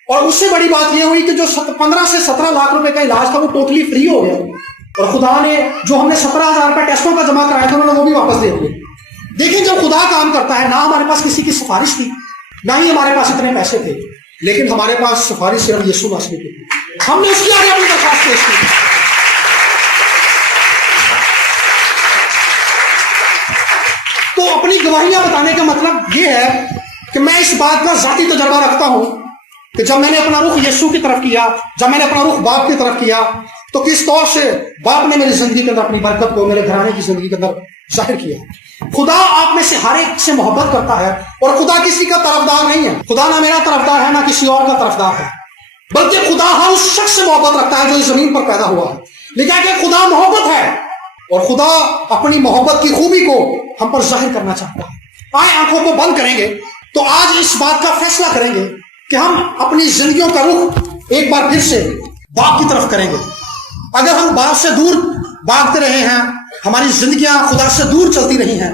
और उससे बड़ी बात यह हुई कि जो 15 से 17 लाख रुपए का इलाज था वो टोटली फ्री हो गया, और खुदा ने जो हमने 17,000 रुपए टेस्टों का जमा कराया था उन्होंने वो भी वापस दे दिए। देखिए जब खुदा काम करता है, ना हमारे पास किसी की सिफारिश थी, ना ही हमारे पास इतने पैसे थे, लेकिन हमारे पास सिफारिश सिर्फ यीशु मसीह की थी। हमने उसकी आगे अपनी दरखास्त पेश की। तो अपनी गवाहियां बताने का मतलब ये है कि मैं इस बात का जाती तजर्बा रखता हूं कि जब मैंने अपना रुख यीशु की तरफ किया, जब मैंने अपना रुख बाप की तरफ किया, तो किस तौर से बाप ने मेरी जिंदगी के अंदर अपनी बरकत को मेरे घराने की जिंदगी के अंदर जाहिर किया। खुदा आप में से हर एक से मोहब्बत करता है, और खुदा किसी का तरफदार नहीं है। खुदा ना मेरा तरफदार है ना किसी और का तरफदार है, बल्कि खुदा हर उस शख्स से मोहब्बत रखता है जो इस जमीन पर पैदा हुआ है। लिखा है कि खुदा मोहब्बत है, और खुदा अपनी मोहब्बत की खूबी को हम पर जाहिर करना चाहता है। आए आंखों को बंद करेंगे तो आज इस बात का फैसला करेंगे कि हम अपनी जिंदगियों का रुख एक बार फिर से बाप की तरफ करेंगे। अगर हम बाप से दूर भागते रहे हैं, हमारी जिंदगियां खुदा से दूर चलती रही हैं,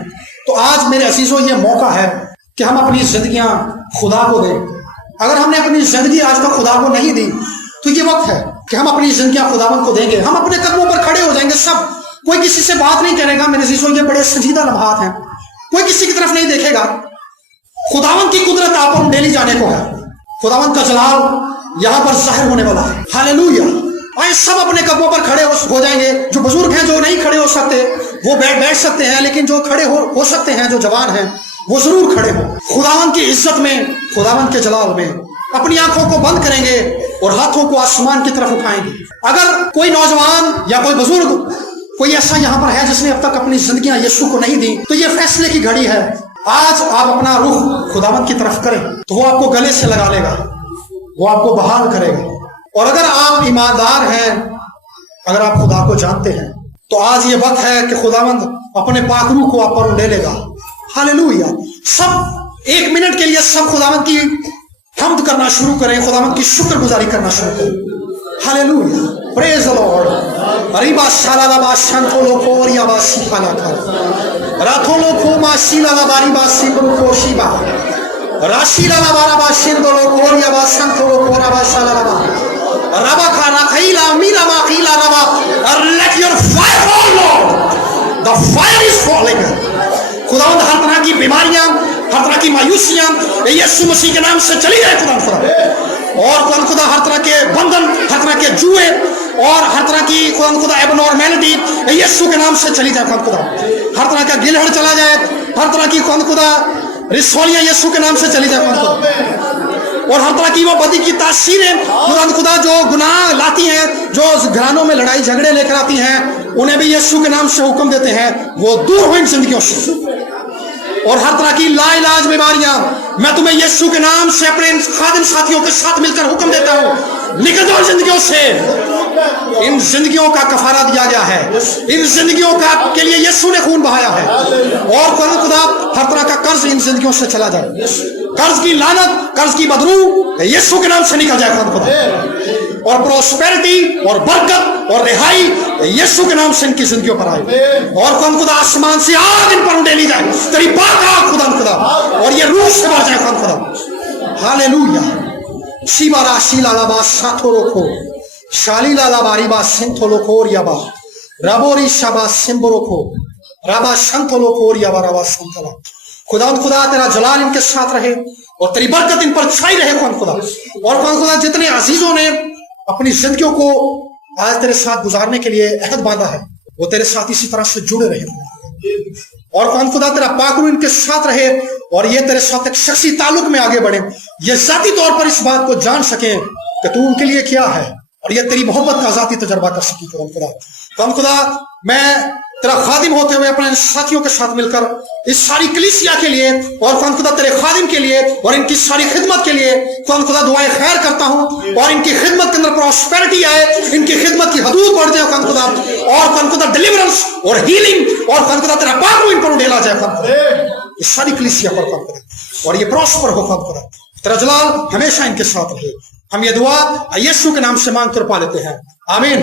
तो आज मेरे अजीजों ये मौका है कि हम अपनी जिंदगियां खुदा को दें। अगर हमने अपनी जिंदगी आज तक खुदा को नहीं दी तो ये वक्त है कि हम अपनी जिंदगियां खुदावंद को देंगे। हम अपने कदमों पर खड़े हो जाएंगे, सब कोई किसी से बात नहीं करेगा। मेरे अजीजों ये बड़े संजीदा लम्हात हैं, कोई किसी की तरफ नहीं देखेगा। खुदावंद की कुदरत आप पर डेली जाने को है, खुदावंद का जलाल यहाँ पर जाहिर होने वाला है। हालेलुया। आए सब अपने कदमों पर खड़े हो जाएंगे। जो बुजुर्ग हैं, जो नहीं खड़े हो सकते वो बैठ सकते हैं, लेकिन जो खड़े हो सकते हैं, जो जवान हैं, वो जरूर खड़े हो। खुदावंद की इज्जत में, खुदावंद के जलाल में अपनी आंखों को बंद करेंगे और हाथों को आसमान की तरफ उठाएंगे। अगर कोई नौजवान या कोई बुजुर्ग, कोई ऐसा यहाँ पर है जिसने अब तक अपनी जिंदगियां यीशु को नहीं दी, तो ये फैसले की घड़ी है। आज आप अपना रुख खुदावंद की तरफ करें तो वो आपको गले से लगा लेगा, वो आपको बहाल करेगा। और अगर आप ईमानदार हैं, अगर आप खुदा को जानते हैं, तो आज ये वक्त है कि खुदावंद अपने पाक रूह को आप पर ले लेगा। हालेलुया। सब 1 मिनट के लिए सब खुदावंद की हम्द करना शुरू करें, खुदावंद की शुक्रगुजारी करना शुरू करें। हालेलुया। Praise the lord. अरीबा शाला बा शंतोलो कोरिया बा सिखाला खा राथोलो को मा सीला ला बारी बा सिबरो को शिबा राशीला ला बारा बा शिंदोलो कोरिया बा संतोलो कोरा बा शाला ला बा रबा खाना खईला मीरा मा खईला रबा और let your fire fall Lord, the fire is falling. खुदावंद हर तरह की बीमारियां, हर तरह की मायूसियां यीशु मसीह के नाम से चली जाए खुदा। और खुदा हर तरह के बंधन, हर तरह के जुए और हर तरह की खुदा एबनॉर्मेलिटी यीशु के नाम से चली जाए खुदा। हर तरह का गिलहड़ चला जाए, हर तरह की खुदा रिसौलियां यीशु के नाम से चली जाए खुदा। और हर तरह की वो बदी की तासीरें खुदा जो गुनाह लाती हैं, जो घरानों में लड़ाई झगड़े लेकर आती हैं, उन्हें भी यीशु के नाम से हुक्म देते हैं वो दूर हो इन जिंदगियों से। और हर तरह की लाइलाज बीमारियां मैं तुम्हें यीशु के नाम से अपने खादिम साथियों के साथ मिलकर हुक्म देता हूं, निकल जाओ जिंदगियों से। इन जिंदगियों का कफारा दिया गया है, इन जिंदगियों का के लिए यीशु ने खून बहाया है। और खुदा हर तरह का कर्ज इन जिंदगियों से चला जाए, कर्ज की लानत, कर्ज की बदबू यीशु के नाम से निकल जाए खुदा। और प्रोस्पेरिटी और बरकत और रिहाई यीशु के नाम से इनकी जिंदगियों पर आए। और खुदा आसमान से आग इन पर उंडेली जाए, तेरी पाक आग खुदा, और ये रूह से भर जाए खुदा। हालेलुया। शिबारा शीलालाबा साथोरोखो शालीलालाबारीबा सिंथोलोकोरियाबा रबोरी शाबा सिंबोरोखो रबा संतोलोकोरियाबा रबा संतला। खुदा तेरा जलाल इनके साथ रहे और तेरी बरकत इन पर छाई रहे खुदा। और खुदा जितने अजीजों ने अपनी जिंदगियों को आज तेरे साथ गुजारने के लिए अहद बांधा है, वो तेरे साथ इसी तरह से जुड़े रहे। और खुदा तेरा पाकरू इनके साथ रहे और ये तेरे साथ एक शख्सी ताल्लुक में आगे बढ़े, ये जाती तौर पर इस बात को जान सके कि तू उनके लिए क्या है और ये तेरी मोहब्बत का जाती तजर्बा कर सकी। खुदा मैं तेरा खादिम होते हुए अपने साथियों के साथ मिलकर इस सारी कलीसिया के लिए और खुदा तेरे खादिम के लिए और इनकी सारी खिदमत के लिए खुदा दुआएं खैर करता हूं। और इनकी खिदमत के अंदर प्रॉस्पेरिटी आए, इनकी खिदमत की हदूद बढ़ जाए खुदा, और खुदा डिलीवरेंस और हीलिंग और खुदा तेरा पाक इन पर उड़ेला जाए इस सारी कलीसिया पर खुदा, और ये प्रॉस्पर हो खुदा। तेरा जलाल हमेशा इनके साथ रहे। हम ये दुआ यीशु के नाम से मांग कर पा लेते हैं, आमीन।